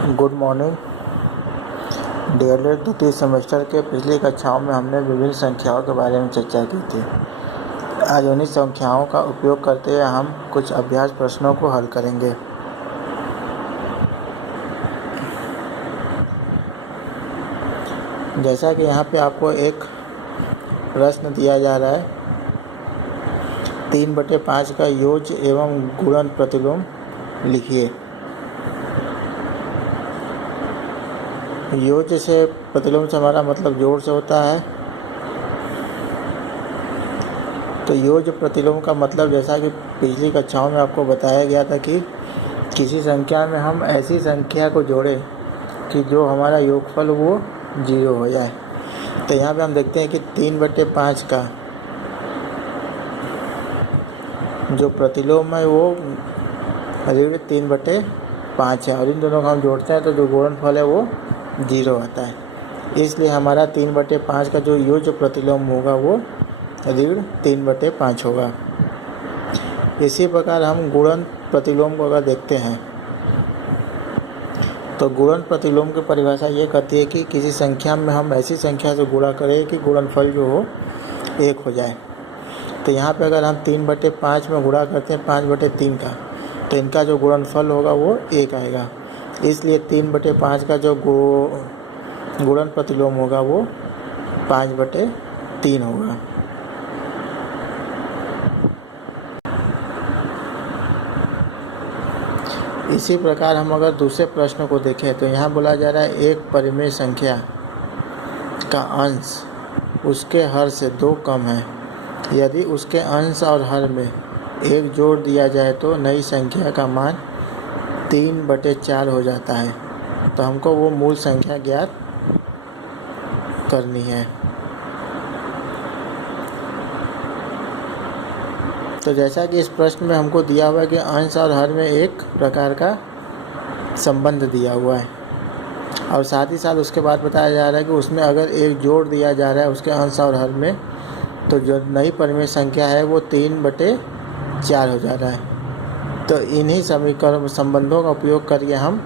Good morning dear. द्वितीय semester के पिछली कक्षाओं में हमने विभिन्न संख्याओं के बारे में चर्चा की थी। आज उन्हीं संख्याओं का उपयोग करते हुए हम कुछ अभ्यास प्रश्नों को हल करेंगे। जैसा कि यहाँ पे आपको एक प्रश्न दिया जा रहा है, 3/5 का योग एवं गुणन प्रतिलोम लिखिए। योग से प्रतिलोम से हमारा मतलब जोड़ से होता है। तो योग प्रतिलोम का मतलब, जैसा कि पिछली कक्षाओं में आपको बताया गया था कि किसी संख्या में हम ऐसी संख्या को जोड़ें कि जो हमारा योगफल वो 0 हो जाए। तो यहाँ पे हम देखते हैं कि 3/5 का जो प्रतिलोम है वो ऋण 3/5 है, और इन दोनों का हम जोड़ते हैं तो जो गुणनफल है वो 0 आता है। इसलिए हमारा 3/5 का जो योग प्रतिलोम होगा वो ऋण 3/5 होगा। इसी प्रकार हम गुणन प्रतिलोम को अगर देखते हैं तो गुणन प्रतिलोम की परिभाषा ये कहती है कि किसी संख्या में हम ऐसी संख्या से गुणा करें कि गुणनफल जो हो 1 हो जाए। तो यहाँ पे अगर हम 3/5 में गुणा करते हैं 5/3 का, तो इनका जो गुणनफल होगा वो 1 आएगा। इसलिए 3/5 का जो गुणन प्रतिलोम होगा वो 5/3 होगा। इसी प्रकार हम अगर दूसरे प्रश्न को देखें तो यहाँ बोला जा रहा है एक परिमेय संख्या का अंश उसके हर से 2 कम है। यदि उसके अंश और हर में 1 जोड़ दिया जाए तो नई संख्या का मान 3/4 हो जाता है। तो हमको वो मूल संख्या ज्ञात करनी है। तो जैसा कि इस प्रश्न में हमको दिया हुआ है कि अंश और हर में एक प्रकार का संबंध दिया हुआ है, और साथ ही साथ उसके बाद बताया जा रहा है कि उसमें अगर 1 जोड़ दिया जा रहा है उसके अंश और हर में, तो जो नई परिमेय संख्या है वो 3/4 हो जा रहा है। तो इन्हीं समीकरण संबंधों का उपयोग करके हम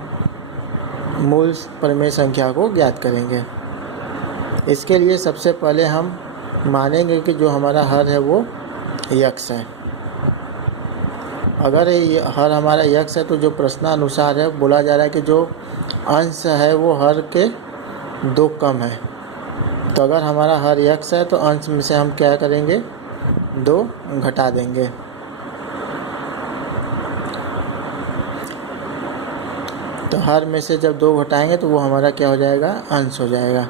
मूल परिमेय संख्या को ज्ञात करेंगे। इसके लिए सबसे पहले हम मानेंगे कि जो हमारा हर है वो यक्स है। अगर ये हर हमारा यक्स है तो जो प्रश्नानुसार है बोला जा रहा है कि जो अंश है वो हर के 2 कम है। तो अगर हमारा हर यक्स है तो अंश में से हम क्या करेंगे, 2 घटा देंगे। तो हर में से जब 2 घटाएंगे तो वो हमारा क्या हो जाएगा, अंश हो जाएगा।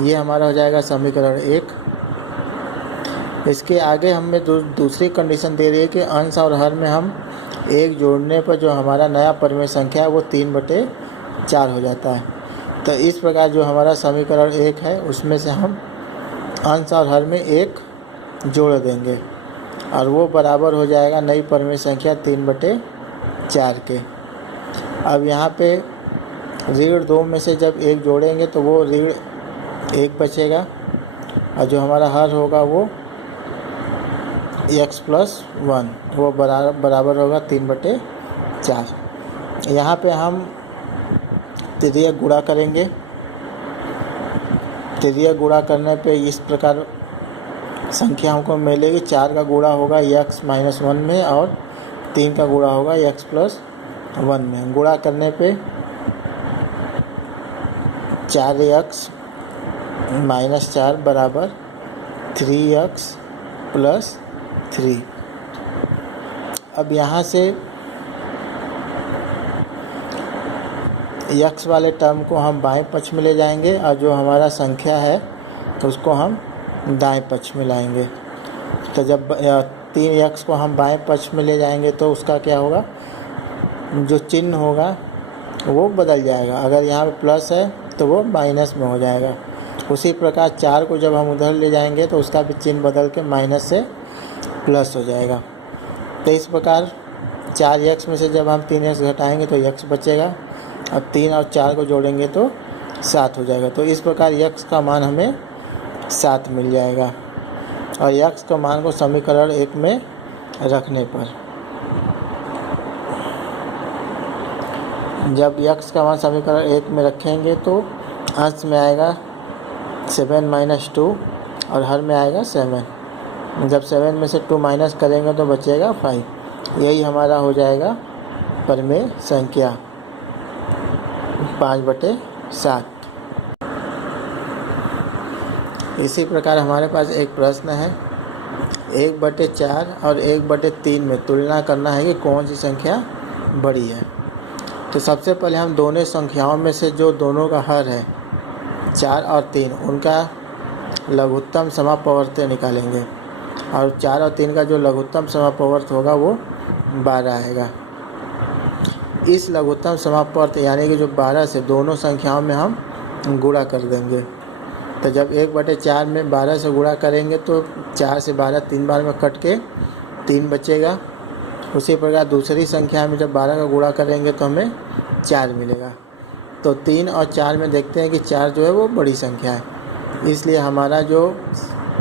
ये हमारा हो जाएगा समीकरण 1। इसके आगे हमें दूसरी कंडीशन दे रही है कि अंश और हर में हम 1 जोड़ने पर जो हमारा नया परिमेय संख्या है वो 3/4 हो जाता है। तो इस प्रकार जो हमारा समीकरण 1 है उसमें से हम अंश और हर में 1 जोड़ देंगे और वो बराबर हो जाएगा नई परिमेय संख्या 3/4 के। अब यहाँ पे ऋण 2 में से जब 1 जोड़ेंगे तो वो ऋण 1 बचेगा, और जो हमारा हर होगा वो x+1 वो बराबर होगा 3/4। यहाँ पे हम तृतीयक गुणा करेंगे। तृतीयक गुणा करने पे इस प्रकार संख्या हमको मिलेगी। 4 का गुणा होगा x-1 में और 3 का गुणा होगा x+1 में। गुणा करने पे 4x-4 बराबर 3x+3। अब यहाँ से x वाले टर्म को हम बाएं पक्ष में ले जाएंगे और जो हमारा संख्या है तो उसको हम दाएं पक्ष में लाएंगे। तो जब 3x को हम बाएं पक्ष में ले जाएंगे तो उसका क्या होगा, जो चिन्ह होगा वो बदल जाएगा। अगर यहाँ पे प्लस है तो वो माइनस में हो जाएगा। उसी प्रकार 4 को जब हम उधर ले जाएंगे तो उसका भी चिन्ह बदल के माइनस से प्लस हो जाएगा। तो इस प्रकार 4x में से जब हम 3x घटाएंगे तो x बचेगा, अब 3 और 4 को जोड़ेंगे तो 7 हो जाएगा। तो इस प्रकार x का मान हमें 7 मिल जाएगा, और x का मान को समीकरण 1 में रखने पर जब x का मान समीकरण 1 में रखेंगे तो अंश में आएगा 7 - 2 और हर में आएगा 7। जब 7 में से 2 माइनस करेंगे तो बचेगा 5। यही हमारा हो जाएगा परिमेय संख्या 5/7। इसी प्रकार हमारे पास एक प्रश्न है, 1/4 और 1/3 में तुलना करना है कि कौन सी संख्या बड़ी है। तो सबसे पहले हम दोनों संख्याओं में से जो दोनों का हर है 4 और 3, उनका लघुत्तम समापवर्त निकालेंगे और 4 और 3 का जो लघुत्तम समापवर्त होगा वो 12 आएगा। इस लघुत्तम समापवर्त यानी कि जो 12 से दोनों संख्याओं में हम गुणा कर देंगे। तो जब 1/4 में 12 से गुणा करेंगे तो 4 से 12 3 बार में कट के 3 बचेगा। उसी प्रकार दूसरी संख्या में जब 12 का गुणा करेंगे तो हमें 4 मिलेगा। तो 3 और 4 में देखते हैं कि 4 जो है वो बड़ी संख्या है, इसलिए हमारा जो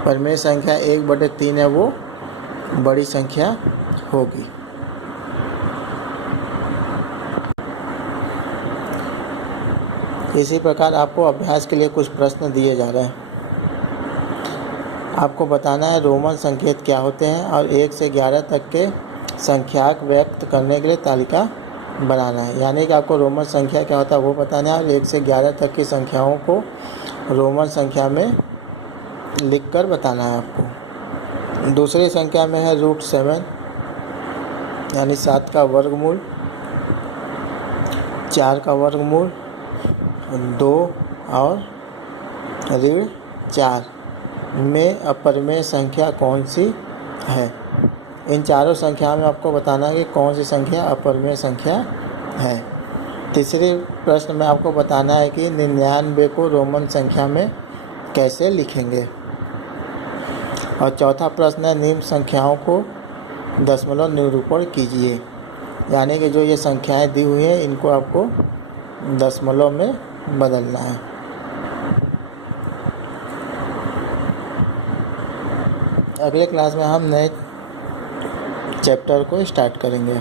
परिमेय संख्या 1/3 है वो बड़ी संख्या होगी। इसी प्रकार आपको अभ्यास के लिए कुछ प्रश्न दिए जा रहे हैं। आपको बताना है रोमन संकेत क्या होते हैं और 1 से 11 तक के संख्याक व्यक्त करने के लिए तालिका बनाना है। यानी कि आपको रोमन संख्या क्या होता है वो बताना है और 1 से 11 तक की संख्याओं को रोमन संख्या में लिखकर बताना है आपको। दूसरी संख्या में है √7 यानी 7 का वर्गमूल, 4 का वर्गमूल, 2 और ऋण 4 में अपरिमेय संख्या कौन सी है। इन चारों संख्याओं में आपको बताना है कि कौन सी संख्या अपरिमेय संख्या है। तीसरे प्रश्न में आपको बताना है कि 99 को रोमन संख्या में कैसे लिखेंगे। और चौथा प्रश्न है निम्न संख्याओं को दशमलव निरूपण कीजिए। यानी कि जो ये संख्याएं दी हुई हैं इनको आपको दशमलव में बदलना है। अगले क्लास में हम नए चैप्टर को स्टार्ट करेंगे।